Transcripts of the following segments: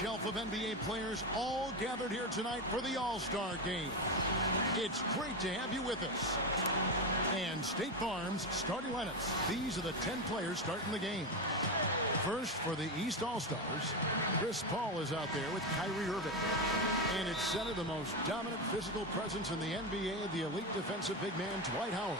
shelf of NBA players all gathered here tonight for the All-Star Game. It's great to have you with us. And State Farm's starting lineups. These are the 10 players starting the game. First, for the East All-Stars, Chris Paul is out there with Kyrie Irving. And at center, the most dominant physical presence in the NBA, the elite defensive big man, Dwight Howard.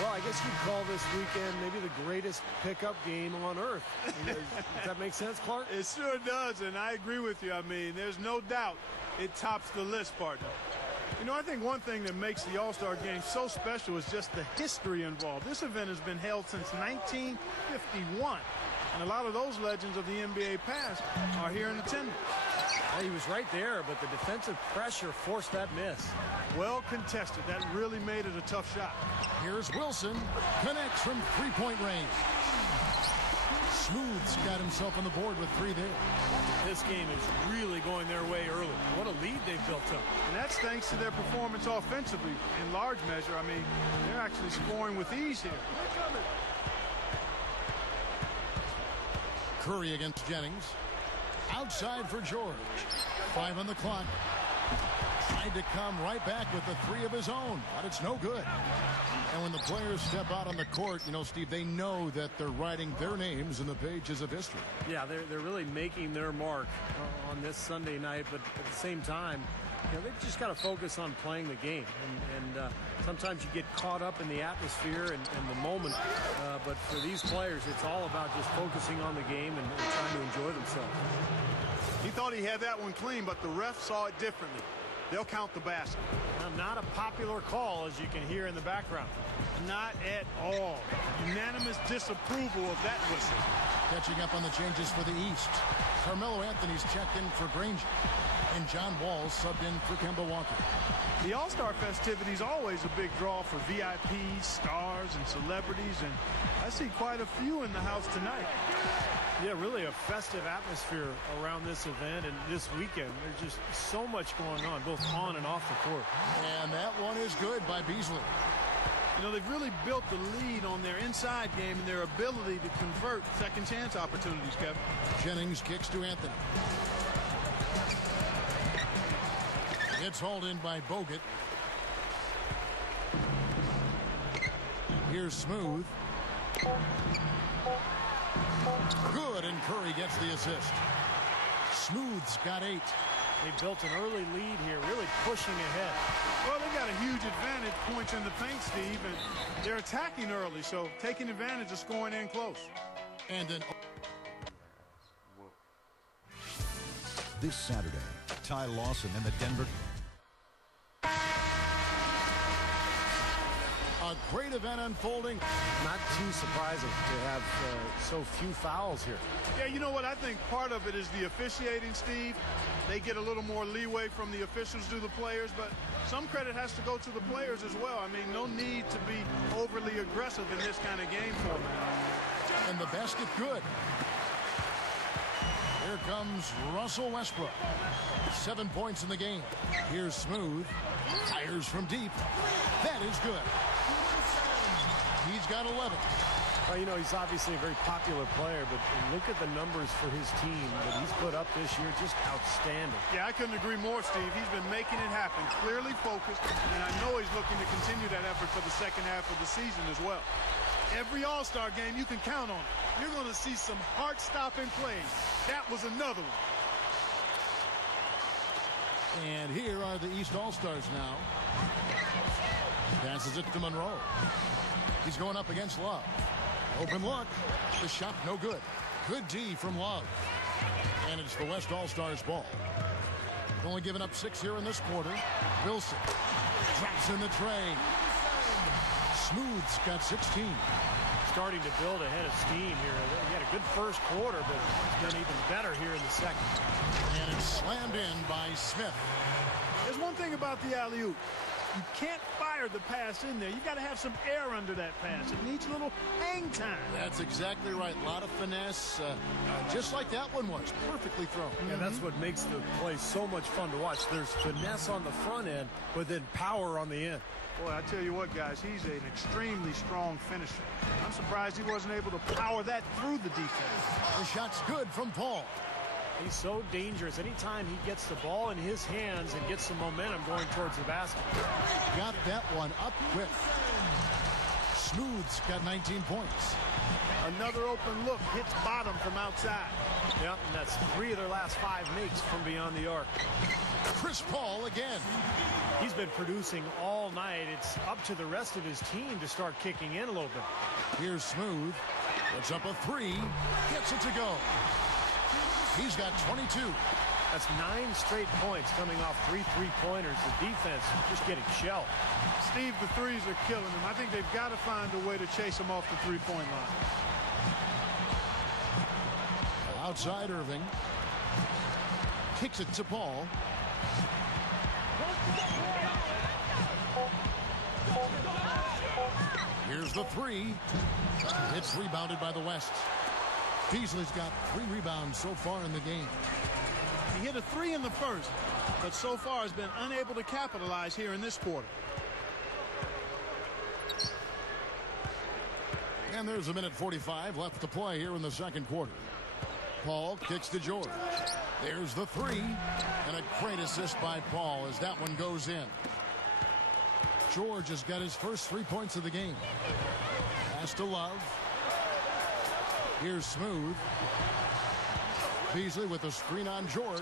Well, I guess you'd call this weekend maybe the greatest pickup game on earth. Does that make sense, Clark? It sure does, and I agree with you. I mean, there's no doubt it tops the list, partner. You know, I think one thing that makes the All-Star Game so special is just the history involved. This event has been held since 1951, and a lot of those legends of the NBA past are here in attendance. Well, he was right there, but the defensive pressure forced that miss. Well contested. That really made it a tough shot. Here's Wilson. Connects from three-point range. Smooth's got himself on the board with 3 there. This game is really going their way early. What a lead they've built up. And that's thanks to their performance offensively in large measure. I mean, they're actually scoring with ease here. Curry against Jennings. Outside for George. 5 on the clock. Tried to come right back with the 3 of his own, but it's no good. And when the players step out on the court, you know, Steve, they know that they're writing their names in the pages of history. Yeah, they're really making their mark on this Sunday night, but at the same time, you know, they've just got to focus on playing the game. And sometimes you get caught up in the atmosphere and the moment, but for these players, it's all about just focusing on the game and trying to enjoy themselves. He thought he had that one clean, but the ref saw it differently. They'll count the basket. Now, not a popular call, as you can hear in the background. Not at all. Unanimous disapproval of that whistle. Catching up on the changes for the East. Carmelo Anthony's checked in for Granger. And John Wall subbed in for Kemba Walker. The All-Star festivities always a big draw for VIPs, stars, and celebrities, and I see quite a few in the house tonight. Yeah, really a festive atmosphere around this event and this weekend. There's just so much going on, both on and off the court. And that one is good by Beasley. You know, they've really built the lead on their inside game and their ability to convert second chance opportunities, Kevin. Jennings kicks to Anthony. It's hauled in by Bogut. Here's Smooth. Good, and Curry gets the assist. Smooth's got 8. They built an early lead here, really pushing ahead. Well, they got a huge advantage, points in the paint, Steve, and they're attacking early, so taking advantage of scoring in close. And an... This Saturday, Ty Lawson and the Denver... A great event unfolding. Not too surprising to have so few fouls here. Yeah, you know what? I think part of it is the officiating, Steve. They get a little more leeway from the officials to the players, but some credit has to go to the players as well. I mean, no need to be overly aggressive in this kind of game format. And the basket good. Here comes Russell Westbrook. 7 points in the game. Here's Smooth. Fires from deep. That is good. He's got 11. Well, you know, he's obviously a very popular player, but look at the numbers for his team that he's put up this year. Just outstanding. Yeah, I couldn't agree more, Steve. He's been making it happen. Clearly focused, and I know he's looking to continue that effort for the second half of the season as well. Every All-Star game, you can count on it. You're going to see some heart-stopping plays. That was another one. And here are the East All-Stars now. Passes it to Monroe. He's going up against Love. Open look. The shot no good. Good D from Love. And it's the West All-Stars ball. Only given up 6 here in this quarter. Wilson drops in the tray. Smooth's got 16. Starting to build a head of steam here. He had a good first quarter, but he's done even better here in the second. And it's slammed in by Smith. There's one thing about the alley-oop. You can't fire the pass in there. You've got to have some air under that pass. It needs a little hang time. That's exactly right. A lot of finesse, just like that one was. Perfectly thrown. Yeah, that's what makes the play so much fun to watch. There's finesse on the front end, but then power on the end. Boy, I tell you what, guys, he's an extremely strong finisher. I'm surprised he wasn't able to power that through the defense. The shot's good from Paul. He's so dangerous. Anytime he gets the ball in his hands and gets some momentum going towards the basket. Got that one up quick. Smooth's got 19 points. Another open look, hits bottom from outside. Yep, and that's 3 of their last 5 makes from beyond the arc. Chris Paul again. He's been producing all night. It's up to the rest of his team to start kicking in a little bit. Here's Smooth. Puts up a 3. Gets it to go. He's got 22. That's 9 straight points coming off 3 3-pointers. The defense just getting shelled. Steve, the threes are killing them. I think they've got to find a way to chase them off the three-point line. Outside Irving. Kicks it to Paul. Here's the 3. It's rebounded by the West. Beasley's got 3 rebounds so far in the game. He hit a 3 in the first, but so far has been unable to capitalize here in this quarter. And there's a minute 45 left to play here in the second quarter. Paul kicks to George. There's the 3. And a great assist by Paul as that one goes in. George has got his first 3 points of the game. Pass to Love. Here's Smooth. Beasley with a screen on George.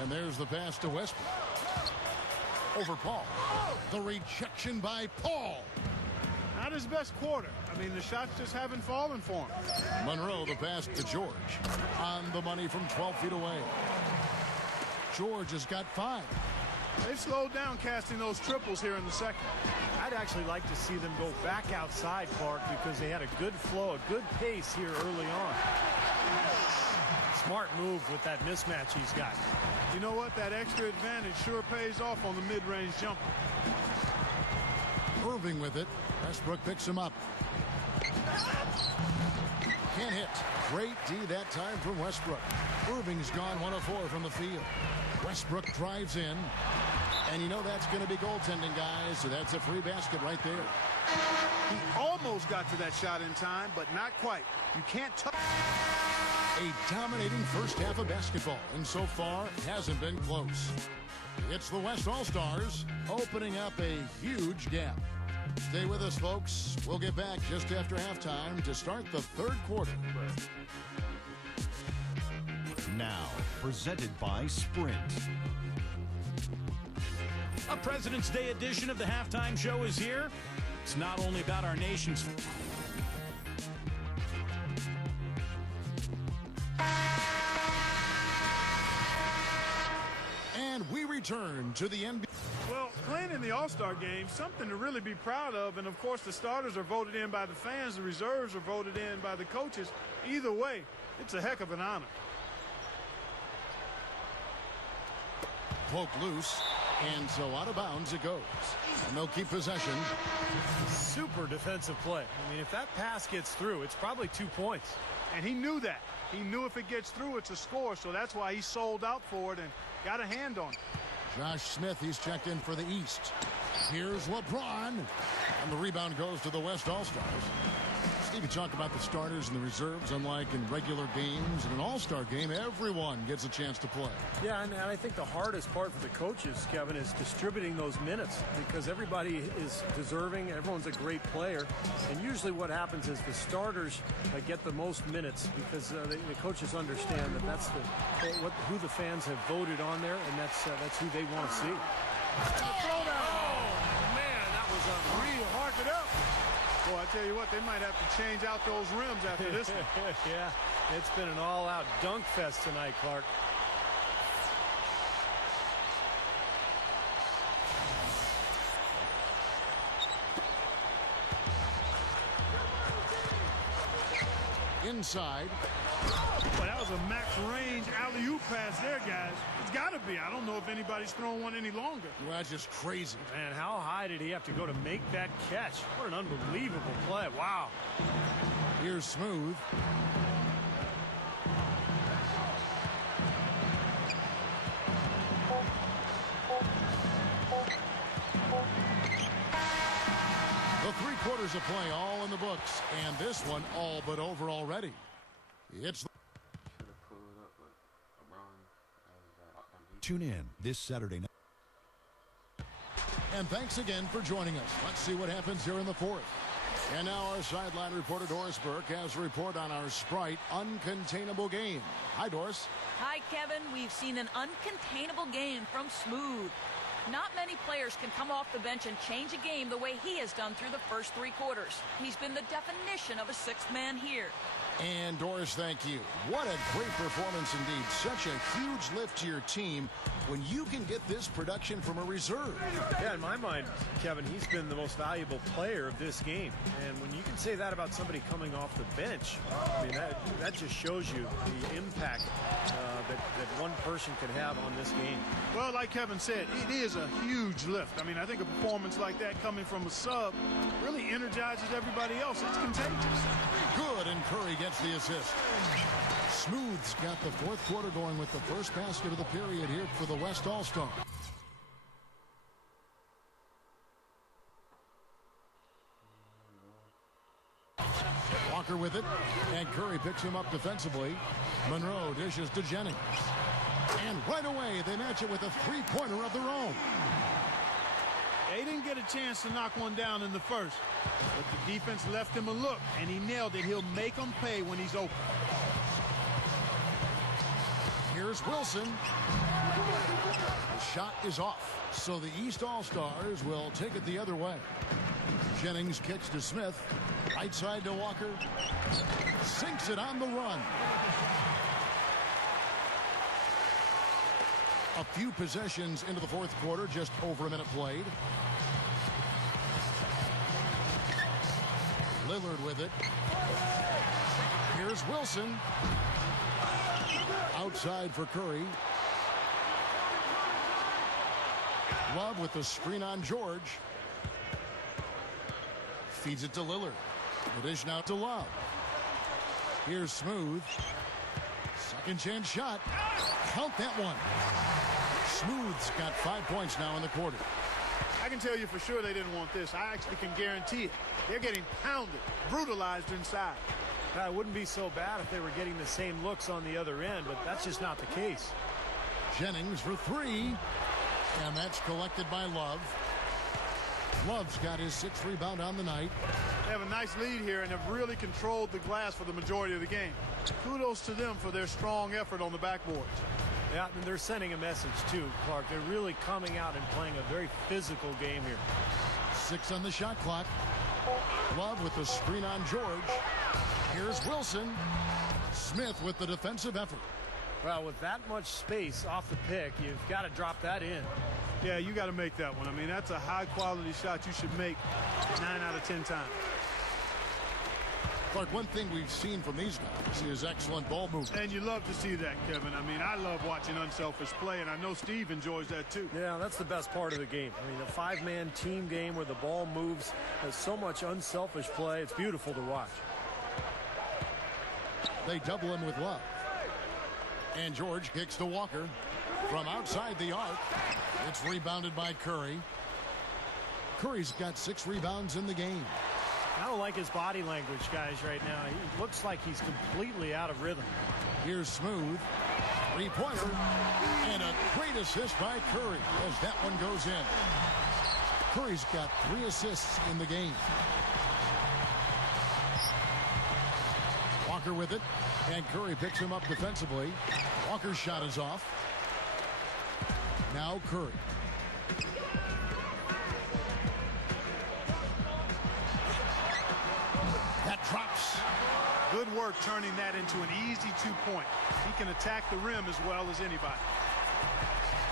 And there's the pass to Westbrook. Over Paul. The rejection by Paul. Not his best quarter. I mean, the shots just haven't fallen for him. Monroe, the pass to George. On the money from 12 feet away. George has got 5. They've slowed down casting those triples here in the second. I'd actually like to see them go back outside, Clark, because they had a good flow, a good pace here early on. Smart move with that mismatch he's got. You know what? That extra advantage sure pays off on the mid-range jumper. Irving with it. Westbrook picks him up. Can't hit. Great D that time from Westbrook. Irving's gone 1 of 4 from the field. Westbrook drives in. And you know that's going to be goaltending, guys. So that's a free basket right there. He almost got to that shot in time, but not quite. You can't touch. A dominating first half of basketball. And so far, it hasn't been close. It's the West All-Stars opening up a huge gap. Stay with us, folks. We'll get back just after halftime to start the third quarter. Now, presented by Sprint. A President's Day edition of the Halftime Show is here. It's not only about our nation's... And we return to the NBA. Well, playing in the All-Star game, something to really be proud of. And, of course, the starters are voted in by the fans. The reserves are voted in by the coaches. Either way, it's a heck of an honor. Poke loose, and so out of bounds it goes. And they'll keep possession. Super defensive play. I mean, if that pass gets through, it's probably 2 points. And he knew that. He knew if it gets through, it's a score. So that's why he sold out for it and got a hand on it. Josh Smith, he's checked in for the East. Here's LeBron. And the rebound goes to the West All-Stars. Steve, you talk about the starters and the reserves, unlike in regular games. In an All-Star game, everyone gets a chance to play. Yeah, and I think the hardest part for the coaches, Kevin, is distributing those minutes because everybody is deserving. Everyone's a great player. And usually what happens is the starters get the most minutes because the coaches understand that that's who the fans have voted on there, and that's who they want to see. Oh, man, that was unreal. Hark it up. Boy, I tell you what, they might have to change out those rims after this one. Yeah, it's been an all-out dunk fest tonight, Clark. Inside. Well, that was a max-range alley-oop pass there, guys. It's got to be. I don't know if anybody's throwing one any longer. Well, that's just crazy. Man, how high did he have to go to make that catch? What an unbelievable play. Wow. Here's Smooth. The 3 quarters of play all in the books, and this one all but over already. It's Tune in this Saturday night. And thanks again for joining us. Let's see what happens here in the fourth. And now our sideline reporter Doris Burke has a report on our Sprite uncontainable game. Hi, Doris. Hi, Kevin. We've seen an uncontainable game from Smooth. Not many players can come off the bench and change a game the way he has done through the first 3 quarters. He's been the definition of a sixth man here. And Doris, thank you. What a great performance indeed. Such a huge lift to your team when you can get this production from a reserve. Yeah, in my mind, Kevin, he's been the most valuable player of this game. And when you can say that about somebody coming off the bench, I mean, that just shows you the impact that one person could have on this game. Well, like Kevin said, it is a huge lift. I mean, I think a performance like that coming from a sub really energizes everybody else. It's contagious. Good, and Curry gets the assist. Smooth's got the fourth quarter going with the first basket of the period here for the West All-Star. Walker with it, and Curry picks him up defensively. Monroe dishes to Jennings. And right away, they match it with a three-pointer of their own. They didn't get a chance to knock one down in the first, but the defense left him a look, and he nailed it. He'll make them pay when he's open. Here's Wilson. The shot is off, so the East All-Stars will take it the other way. Jennings kicks to Smith. Right side to Walker. Sinks it on the run. A few possessions into the fourth quarter, just over a minute played. Lillard with it. Here's Wilson. Outside for Curry. Love with the screen on George. Feeds it to Lillard. The dish now to Love. Here's Smooth. Second chance shot. Count that one. Smooth's got 5 points now in the quarter. I can tell you for sure they didn't want this. I actually can guarantee it. They're getting pounded, brutalized inside. It wouldn't be so bad if they were getting the same looks on the other end, but that's just not the case. Jennings for three. And that's collected by Love. Love's got his 6th rebound on the night. They have a nice lead here and have really controlled the glass for the majority of the game. Kudos to them for their strong effort on the backboards. Yeah, and they're sending a message too, Clark. They're really coming out and playing a very physical game here. 6 on the shot clock. Love with the screen on George. Here's Wilson. Smith with the defensive effort. Well, with that much space off the pick, you've got to drop that in. Yeah, you got to make that one. I mean, that's a high-quality shot you should make 9 out of 10 times. Clark, one thing we've seen from these guys is excellent ball movement. And you love to see that, Kevin. I mean, I love watching unselfish play, and I know Steve enjoys that too. Yeah, that's the best part of the game. I mean, a 5-man team game where the ball moves, there's so much unselfish play. It's beautiful to watch. They double him with Love. And George kicks to Walker. From outside the arc, it's rebounded by Curry. Curry's got 6 rebounds in the game. I don't like his body language, guys, right now. He looks like he's completely out of rhythm. Here's Smooth. 3-pointer. And a great assist by Curry as that one goes in. Curry's got 3 assists in the game. Walker with it. And Curry picks him up defensively. Walker's shot is off. Now Curry. That drops. Good work turning that into an easy 2-point. He can attack the rim as well as anybody.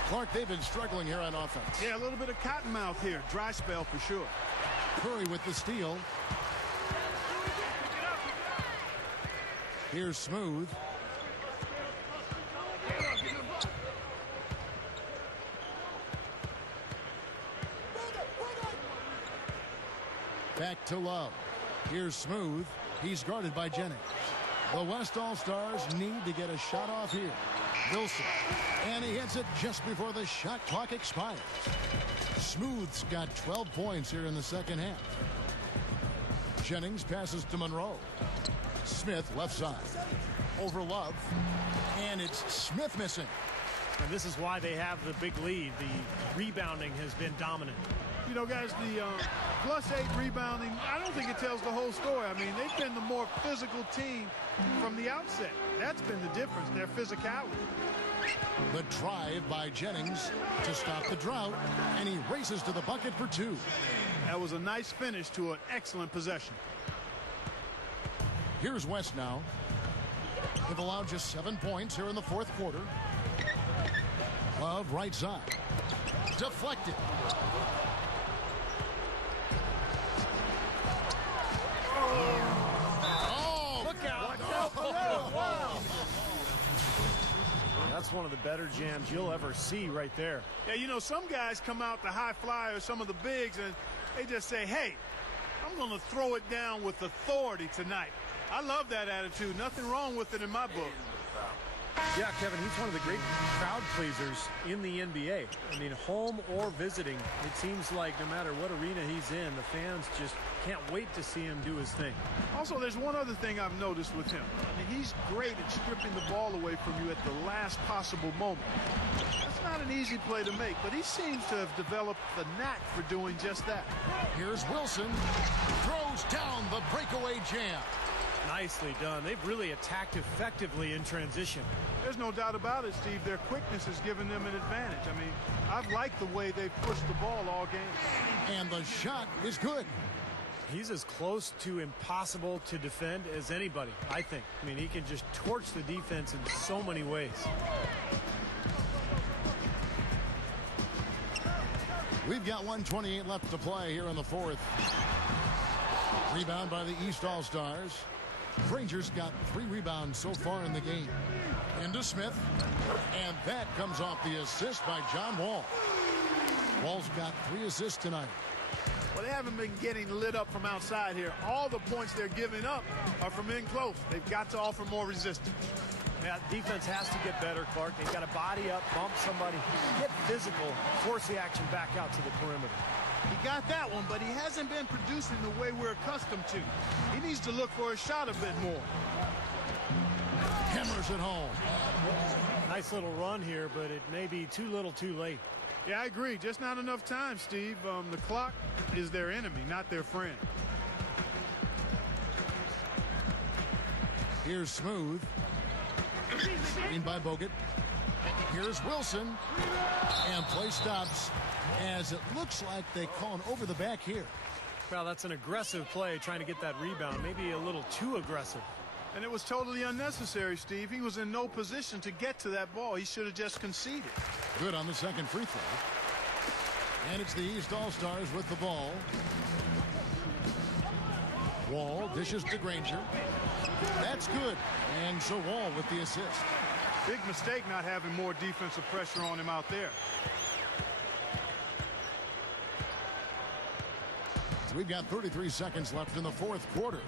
Clark, they've been struggling here on offense. Yeah, a little bit of cottonmouth here. Dry spell for sure. Curry with the steal. Here's Smooth. Back to Love. Here's Smooth. He's guarded by Jennings. The West All-Stars need to get a shot off here. Wilson. And he hits it just before the shot clock expires. Smooth's got 12 points here in the second half. Jennings passes to Monroe. Smith left side. Over Love. And it's Smith missing. And this is why they have the big lead. The rebounding has been dominant. You know, guys, the +8 rebounding, I don't think it tells the whole story. I mean, they've been the more physical team from the outset. That's been the difference, their physicality. The drive by Jennings to stop the drought, and he races to the bucket for 2. That was a nice finish to an excellent possession. Here's West now. They've allowed just 7 points here in the fourth quarter. Love right side. Deflected. Oh, look out. Wow. That's one of the better jams you'll ever see right there. Yeah, you know, some guys come out the high flyer, some of the bigs, and they just say, hey, I'm going to throw it down with authority tonight. I love that attitude. Nothing wrong with it in my book. Yeah, Kevin, he's one of the great crowd pleasers in the NBA. I mean, home or visiting, it seems like no matter what arena he's in, the fans just can't wait to see him do his thing. Also, there's one other thing I've noticed with him. I mean, he's great at stripping the ball away from you at the last possible moment. That's not an easy play to make, but he seems to have developed the knack for doing just that. here's Wilson. Throws down the breakaway jam. Nicely done. They've really attacked effectively in transition. There's no doubt about it, Steve. Their quickness has given them an advantage. I mean, I've liked the way they've pushed the ball all game. And the shot is good. He's as close to impossible to defend as anybody, I think. I mean, he can just torch the defense in so many ways. We've got 1:28 left to play here in the fourth. Rebound by the East All-Stars. Rangers got 3 rebounds so far in the game. Into Smith. And that comes off the assist by John Wall. Wall's got 3 assists tonight. Well, they haven't been getting lit up from outside here. All the points they're giving up are from in close. They've got to offer more resistance. Yeah, defense has to get better, Clark. They've got to body up, bump somebody, get physical, force the action back out to the perimeter. He got that one, but he hasn't been producing the way we're accustomed to. He needs to look for a shot a bit more. Hammers it home. Nice little run here, but it may be too little too late. Yeah, I agree. Just not enough time, Steve. The clock is their enemy, not their friend. Here's Smooth. Screen by Bogut. Here's Wilson. And play stops as it looks like they call an over the back here. Well, that's an aggressive play trying to get that rebound. Maybe a little too aggressive. And it was totally unnecessary, Steve. He was in no position to get to that ball. He should have just conceded. Good on the second free throw. And it's the East All-Stars with the ball. Wall dishes to Granger. That's good. And so Wall with the assist. Big mistake not having more defensive pressure on him out there. So we've got 33 seconds left in the fourth quarter.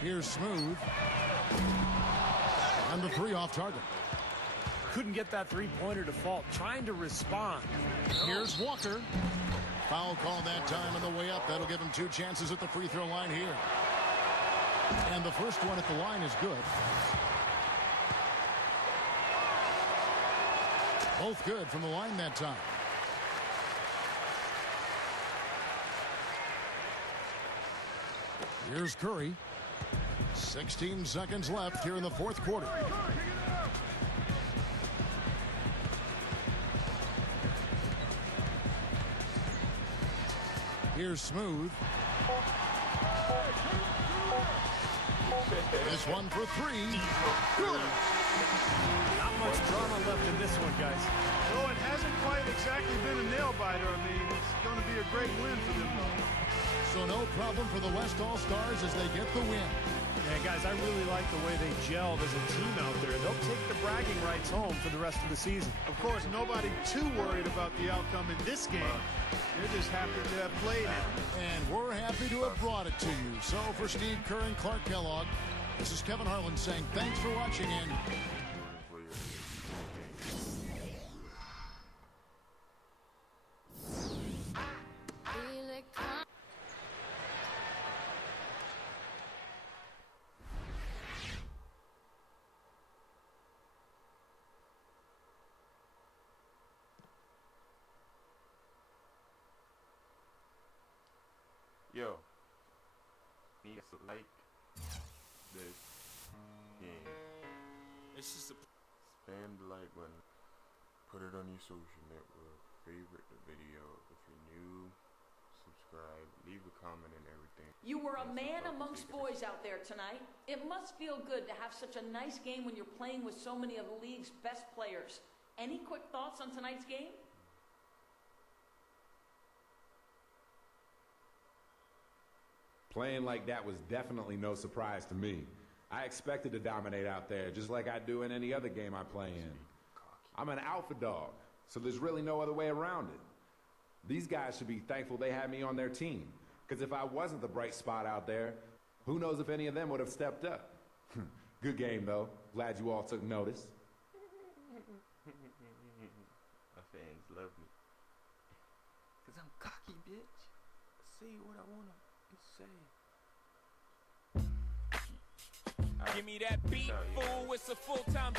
Here's Smooth. And the 3 off target. Couldn't get that three-pointer to fall. Trying to respond. Here's Walker. Foul call that time on the way up. That'll give him 2 chances at the free throw line here. And the first one at the line is good. Both good from the line that time. Here's Curry. 16 seconds left here in the fourth quarter. Here's Smooth. This one for 3. Good. Not much drama left in this one, guys. Well, it hasn't quite exactly been a nail-biter. I mean, it's going to be a great win for them, though. So no problem for the West All-Stars as they get the win. Yeah, guys, I really like the way they gelled as a team out there. They'll take the bragging rights home for the rest of the season. Of course, nobody too worried about the outcome in this game. They're just happy to have played it. And we're happy to have brought it to you. So for Steve Kerr and Clark Kellogg, this is Kevin Harlan saying thanks for watching and like this game. It's just a Spam the like button. Put it on your social network. Favorite the video. If you're new, subscribe. Leave a comment and everything. You were a man amongst boys out there tonight. It must feel good to have such a nice game when you're playing with so many of the league's best players. Any quick thoughts on tonight's game? Playing like that was definitely no surprise to me. I expected to dominate out there, just like I do in any other game I play in. I'm an alpha dog, so there's really no other way around it. These guys should be thankful they had me on their team, because if I wasn't the bright spot out there, who knows if any of them would have stepped up. Good game, though. Glad you all took notice. My fans love me. Cause I'm cocky, bitch. Say what I wanna say. Give me that beat, fool. It's a full-time